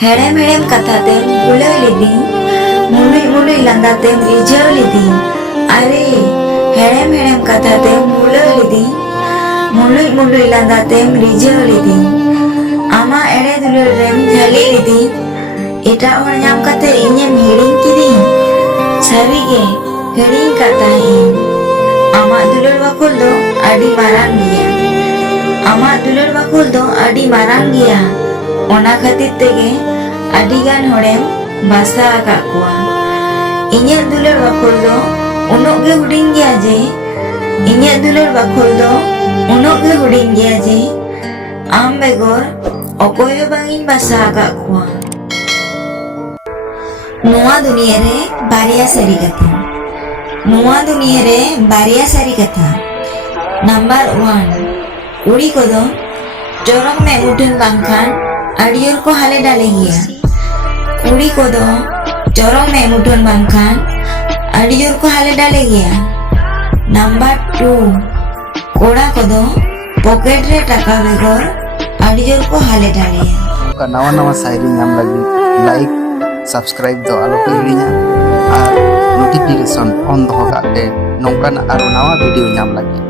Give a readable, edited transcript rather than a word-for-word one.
हेड़ेम हेड़ेम कथातेम भुलाव लीदी मुलुई मुलुई लांदातेम रिझाव लीदी अरे हेड़ेम हेड़ेम कथातेम भुलाव लीदी मुलुई मुलुई लांदातेम रिझाव लीदी आमा एड़े दुलार रेम झाली लीदी एटा हर नाम कते इñेम हिड़िंग किदी सारीगे हिड़िंग कता इन आमा दुलार बाकुल दो आडी मारांग गिया आमा दुलार बाकुल दो आडी मारांग गिया ओना खातिर तेगे आडी गान होड़ेम बासा आकाक कुआ इñe दुलार बाकुल दो उनोग गे हुडिंग गिया जे इñe दुलार बाकुल दो उनोग गे हुडिंग गिया जे आम बेगोर अकोयो बांगिन बासा आकाक कुआ नुआ दुनिया रे बारिया सारी कथा नुआ दुनिया रे बारिया सारी कथा नंबर 1 कुड़ी को दो चोरक में उठन बांखान अड़ियोर को हाले डाले गिया कुड़ी को दो चोरक में उठन बांखान अड़ियोर को हाले डाले गिया नंबर 2 कोड़ा को दो पॉकेट रे टका बेगोर अड़ियोर को हाले डाले का नवा नवा शायरी नाम लगी लाइक सब्सक्राइब दो आलो को हिड़िया और नोटिफिकेशन ऑन दो काटे नौकान आरो नवा वीडियो नाम लगी।